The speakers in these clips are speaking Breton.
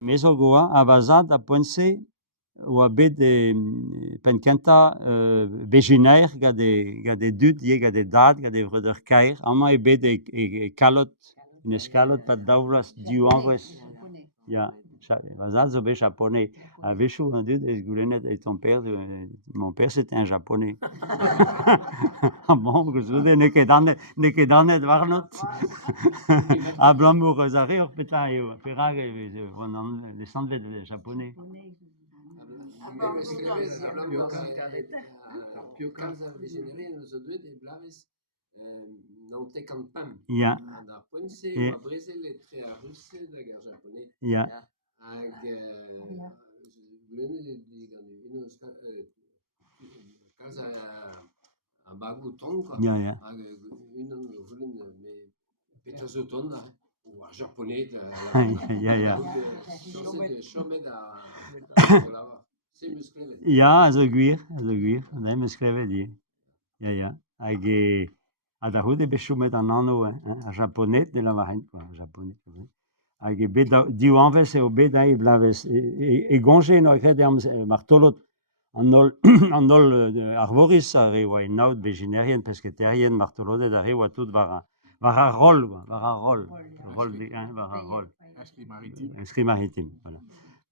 Mesogoa a vazad a poense o a bet penkenta bejinaer gade dud ie gade dad gade vreder kair ama e bet e kalot une eskalot pat daoulas diouanvres ya vazad zo bet japonais a vechou un dud et goulennet et ton père mon père c'était un japonais ah bon goude ne ket danet warnot a blamour zare ur peta eo perag les sandvet japonais Piokalz ar vejennerien zo deuet e blavez naontek an pam. Ya. Ar poense Et- ou a brezel etre ar russet hag ar japonais. ya Hag goulennet kalz a bagou ton, quoi. ya ya Hag unan voulen petra zo ton da, ou ar japonais ya chomet a lavar. Se meus klevet. ya a zo gwir da em eus klevet ie ya hag a da houde bet chomet an anno a japonais de la varent quoi japonais hag e bet diouanvez eo bet e blavez e gonje no ket mar tolot an ol an ol ar voriz a re oa e naout bejinerien pesketerien mar tolodet a re oa tout war a rol war a rol war a rol inscrit maritime voilà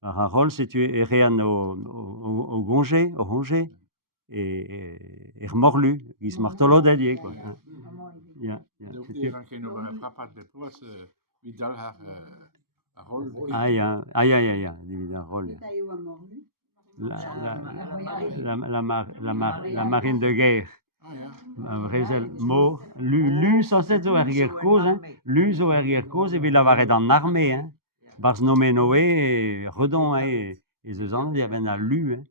war a rol setu e rean o gonje o ronge e morlu giz mar tolodet ie quoi ya Donc die gaan geen over een papa de plus Vidal haar rol. ya divid a rol la marine de guerre Ah ja. vrezel mor lu sanset zo er ger koz lu zo er ger koz e vil avaret an armée barz nomen oe redon e zeus an ya ben a lu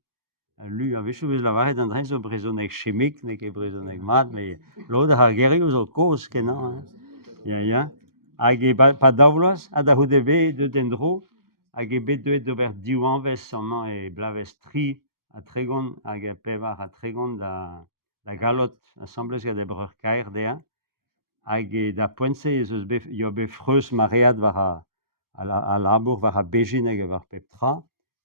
a vechou eus lavaret an dren zo brezonek chemik ne ket brezonek mat me lod ar gerioù zo koz kenan ya hag e pa daoulas a da houde bet de den dro hag e bet deuet d'ober diouanvez amañ e blavez tri a tregont hag e pevar a tregont da galot assemblez gade breur kaer dea hag e da poense ez eus bet yo bet freus maread war a labour war a bejin hag war pep tra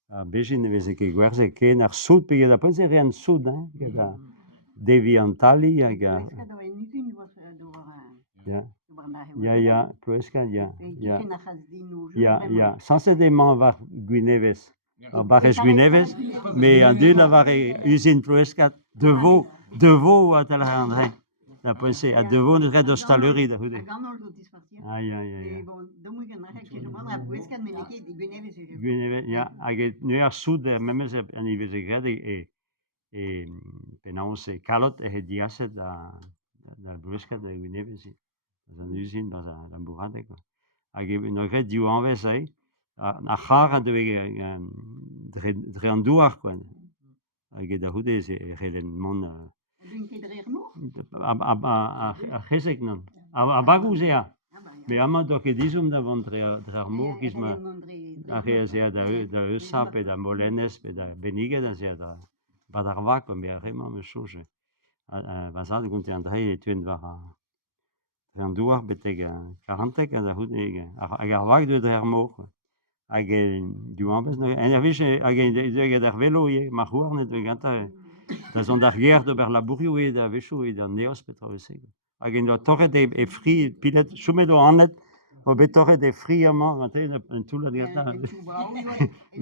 a bejin ne veze ket gwerzhe ken ar soud pe da poense re an soud gade a devi an tali hag a ya ploueskad ya sanset emañ war gwinevez ar barrez gwinevez me an dun a war e usine ploueskad de vo oa tal ar an dren da poense a de vo neus ret o stalleuri da houde ya gwinevez ya hag nu ar soud memez an ivez e gred e penaos e kalot e diaset da ploueskad da gwinevez an usine bas a labouradeg hag no gret diouanvez a c'har a deue dre an douar quoi hag da houde e relenn mont a c'hezek non a bagouz ea me amañ doa ket ezhomm da vont dre ar mor giz ma a reas ea da eusa pe da molenez pe da beniget a zea da bad ar vag quoi me a remañ meus soje vazad gonte an dre e tuent war an douar betek karantek da houde hag ar vag deuet dre ar mor hag diouanvez en a vez hag eget ar velo ie ma c'houarnet deuet gantañ da zont ar gêr d'ober labourioù da vechou da neos petra euse hag en doa torret e fri pilet chomet o annet o bet torret e fri amañ un toullad gantañ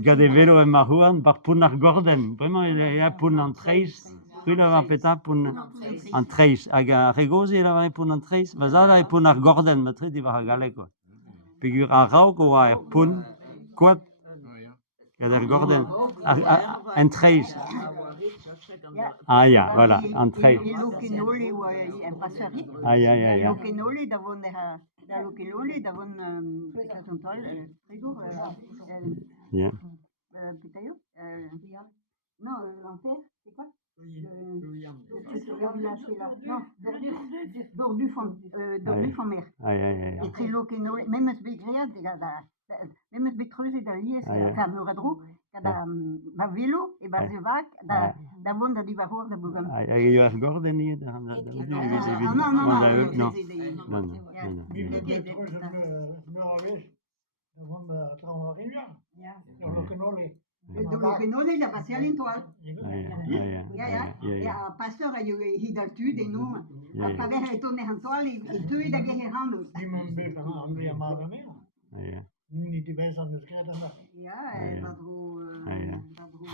gade velo en ma c'houarn bar poun ar gorden bremañ e poun an treiz Rula war peta poun an treiz hag a regoz e lavar e poun an treiz vazad e poun ar gorden ma tre di war a galek quoi peogwir a raok oa er poun koad gade ar gorden en treiz ya voilà an treiz ya ya Bordufont-mer. Et triloquenol, même eus bet graet même eus bet treuzet da lies, enfin meur a-dro, kada ma velo e ba zevag da vont da divar hor da bogam. Hag eo ar gorden ie da Non. non Van de trouwring, ja. Ja. Dat is ook een olie. De Nole, la passia l'intoile. ja. Ja, pastor a eu hidaltu de no. A paver e torne hantoile e tu da ge hanu. Niemand weet van Andrea Maramea. Ja. Nu niet die wijs aan de scherm. Ja, ja. dat ho Ja. dat ho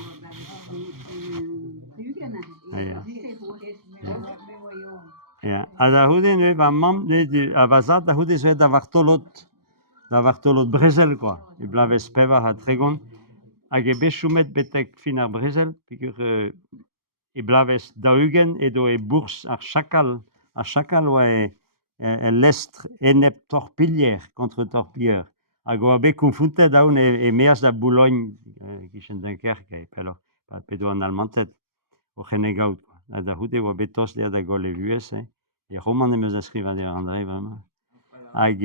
Rügen. Ja, da hoede nu van mam avazat da hoede zo da vartolot Bresel quoi. I blave speva ha tregon. Age beschumet betek finar Bresel, pigur i blaves daugen edo e bourse ar chakal oa l'estre enep torpillier contre torpilleur. Ago abe confunte daun e meas da Boulogne kichen Dunkerque, alors pedo en almantet o genegaut quoi. Da hoede oa betos lea da gole vues, e roman e meus ascriva de André vraiment. Hag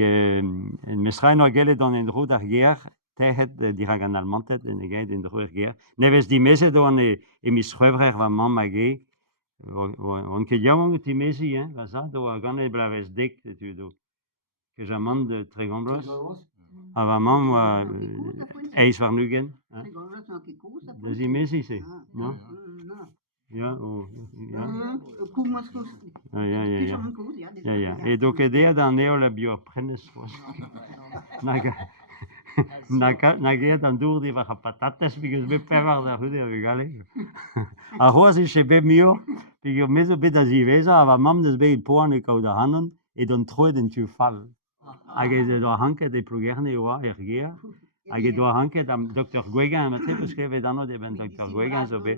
mesraen oa gelle dans en dro d'ar ger, tehet dirag an almantet en egeit en dro er ger. Nevez di meze do an e mis c'hwevrer va mam age, on ket yaouan ti mezi, va za, do a gant e blavez dek, tu do. Ke jamant de Tregamblos. A va mam oa eiz var nugen. Dezi mezi se, no? Ja, ja. E do ket ea da neo la bio prenes fos. Na geat an dour di var patates, because be pevar da hude a vegale. A roaz e che be mio, because mezo bet a ziveza, a va mam deus be poan e kao da hanon, e don troet en tu fall. Hag e do hanket e plugerne oa er gea, hag e do hanket am Dr. Gwegan, ma tre peus krevet anot e ben Dr. Gwegan zo be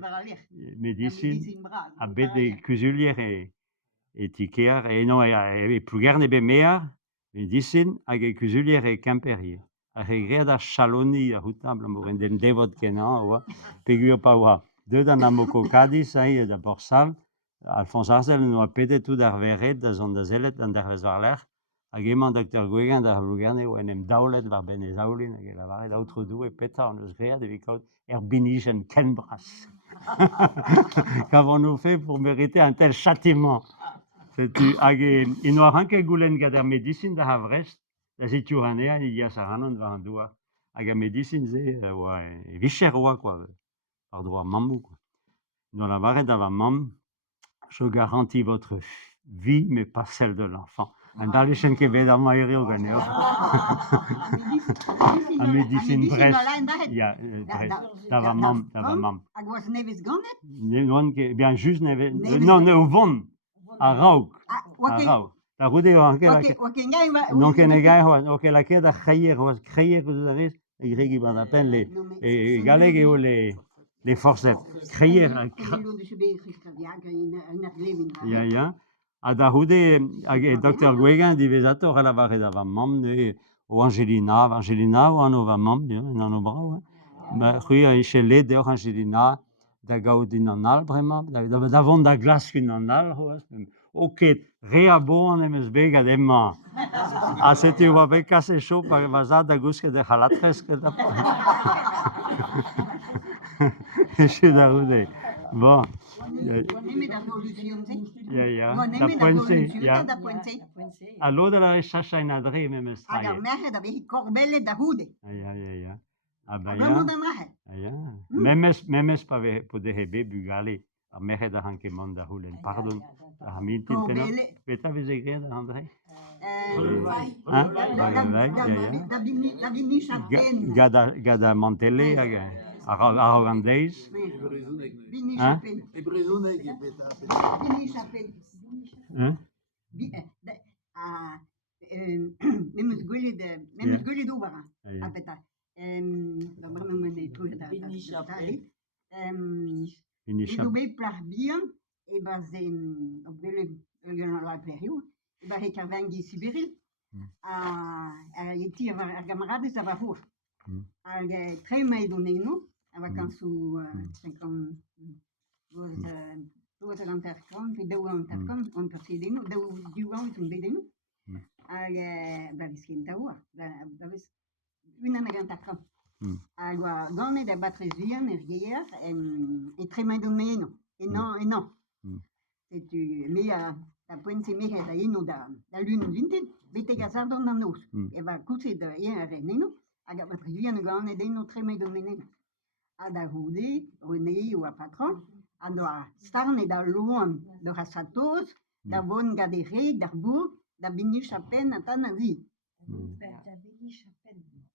medicine, a bet de kuzulier e tikear, e no, e plugerne be mear, medicine, hag e kuzulier e kemperier. A regret a chaloni a houtab l'amour den devot kenan oa pegur pa oa deud an amoko kadis ai da borsal Alphonse Arzel no a pedet tout ar verret da zon da zelet an der vezar l'er hag emañ Dr. Gwegan da lugerne oa en em daolet var ben e zaoulin hag e lavaret aoutro dou e peta an eus gread evit kaout binij kenbras. Qu'avons nous fait pour mériter un tel châtiment? Hag e no a ranke goulen gad ar medicine da havrest, da zitur anea, il y a sa ranon va an doa. Hag a medicine ze, oa, e vicher oa, quoi, par droit mamou, quoi. No la varet da va mam, je garantis votre vie, mais pas celle de l'enfant. An darlichen ket bet am aerio gane, a medicine Brest. Ya, da va mam. Hag oaz nevez ganet? Bien, just nevez, non, o vont, a raouk. Da roude o anke non ken e gai hoan, oke la ket a chaier oaz kreier ouz a vez, e gregi bad apen le galeg eo le forcet. Kreier a ya. A da roude e Dr. Gwegan di vezator a la vare da va mam o Angelina o an o va mam, en an o brao. Ma c'hui a eche le deoc'h Angelina da gaout din an al bremañ, da vont da glas kun an al hoaz. Oket re a boan em eus begad emma. A seti oa bet kase cho pa vazad da gousket e c'halatrez ket a pa. Eche da roude. Bon. Ya. Da poense. A lo da la chacha en adre em eus Hag ar traie. merc'hed a vefe korbellet da houde. Ya. A ba Vraiment ya. da merc'hed. Ya. Memes pa po de hebe bugale. A merc'hed a hanke mont da houlen. Pardon. A mintin tenor. Peta vez e gred, André? Da vini chapen. Gada mantele, arrogandeiz. Vini chapen. E brezhoneg e bet a Vini chapen. Memeus gwelet ober a peta. Da bremañ e troet da talit. Edo bet plar bihan, e bazen o gwelet ur la perioù, e bar e karvengi Sibiril. E ti ar gamaradez a var hour. Hag tre maid on eno, a vakañsoù 50 doaz an interkant, pe daou an interkant, an perset eno, daou diouan on bet eno. Hag da vez ken taouar, da vez unan hag interkant. Hag oa ganet a batrez vihan er geier, e tre maid on eno, enan. Me a poent se mec'hed a eno da lun vinten, betek a zardon an nos. E va kousset yen a ren eno, hag a trivien o gant edenn o treme domenen. A da houde, René ou a patron, a doa starne da loan d'or a satoz, da von gadere, d'ar bourg, da bini chapen a tan a zi.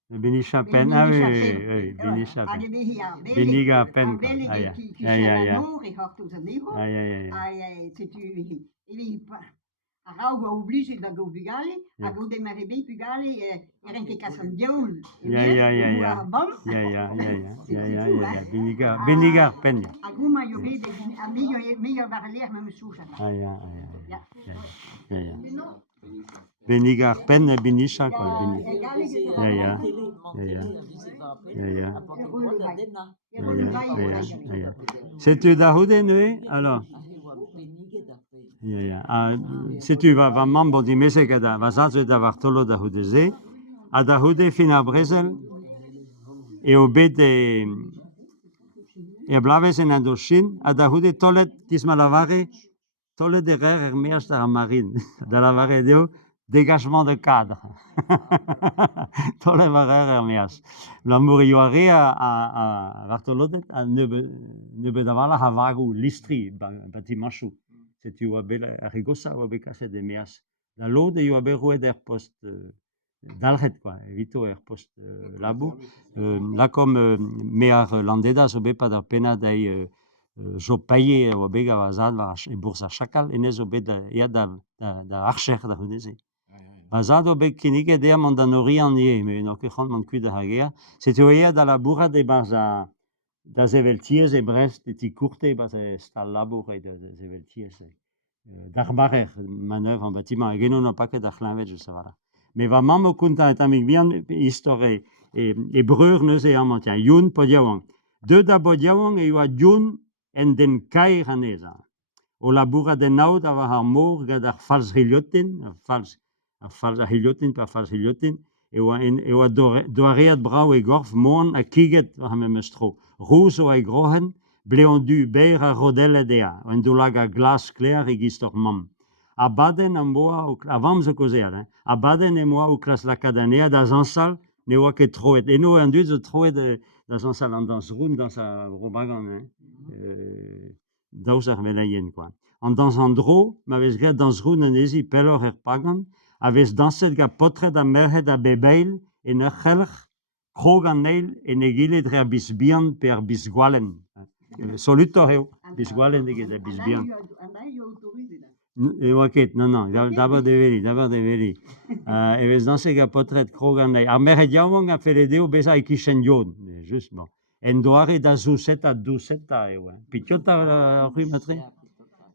Beni Chapen, ah oui, oui, Beni Chapen. Hag e behi a Beniga a pen, a quoi. bele Ah, ja. ki Ja, ja, ja. nour e c'hortoz an ego. Ah, ja, ja, ja. Setu evi a raoù a oblige da go bugale, Ja. a go demer ebe bugale renke kas an dioul. Ja, ja, ja, ja. A bam. Ja, ja, ja, ja. Ja, ja, tout, ja, ja. hein. Beniga a pen, ja. A goma yo bet a meilleur var l'air même soucha. Ah, ja, ah, ja, ja. Ja. Ja, ja. Beniga a pen e Benisha, quoi. Beni. Ja, ja. Ja, ja. Ja, ja. Ja, ja. Setu da houde nue, alors? Ja, ja. Setu va mambo di mesek da vazazo da vartolo da houde ze, a da houde fin a Brezel, e o bet e blaves en Indochin, a da houde tolet kisma lavare, tolet de rer meas da marine, da lavare deo, dégagement de cadre. Tolet varer meas. L'amour yoare a vartolodet a nebe davala havagu listri, batimachu. Setu o bela a rigosa o bekase de meas. La lode yo abe roe der post dalret, quoi, evito er post labu. Là comme mear landeda so be pa da pena dai zo paye o bega vazad e boursa chakal enez o be da ia da archer da hudeze. Vazad o be kinige de mandanori en ie, mais no ke khon man kuit da hagea. C'est o ia da la bourra de barza da zevelties e Brest et ti courte bas stal labor et da zevelties. D'arbarer manœuvre en bâtiment. Et non pas que d'arclinvet, je sais pas. Mais va mam kunta et amig bien histoire et breur ne se amantien. Yun podiawang. Deux da podiawang et yoa yun en den kai hanesa. O labura de naud ava har mor gadar fals hiliotin, fals hiliotin pa fals hiliotin. Et oa doareat brau e gorf mon a kiget va mestro. Rouge o e grohen. Bleondu beir a rodelle dea, en doulaga glas clair e gistor mam. A baden a moa, avant ze kozer, a baden e moa o klas la cadanea da zansal, ne oa ket troet. E no en dud zo troet da zansal an dans roun, dans a robagan, daouz ar velaien, quoi. An dans an dro, ma vez gret dans roun en ezi pelor er pagan, a vez danset ga potret a merhet a bebeil, en ur chelch, krog an neil, en e gile dre a bisbian per bisgwalen. Soluto heu, bisgwalen ege da bisbian. Andai yo autorise da. E oa ket, non, d'abord de veri. E vez danse ga potret krog an neil. Ar merhet yaouang a fere deo beza e kishen yon, just bon. En doare da zouseta, douseta eo. Pitiota a rui matre?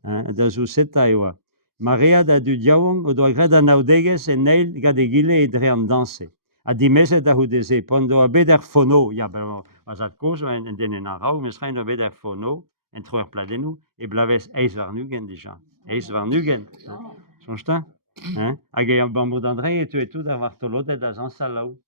Da zouseta eo. Marea da du diawang o doa gred an audegez en neil ga de gile e dre an danse. A dimese da houdeze, pondo a beder fono, ya ben, azat koz, en den en arau, mais rein a beder fono, en troer pladenou, e blaves eis var nugen deja. Eis var nugen. Sonsta? Hag e an bambou d'André et tout da vartolodet da zansal laou.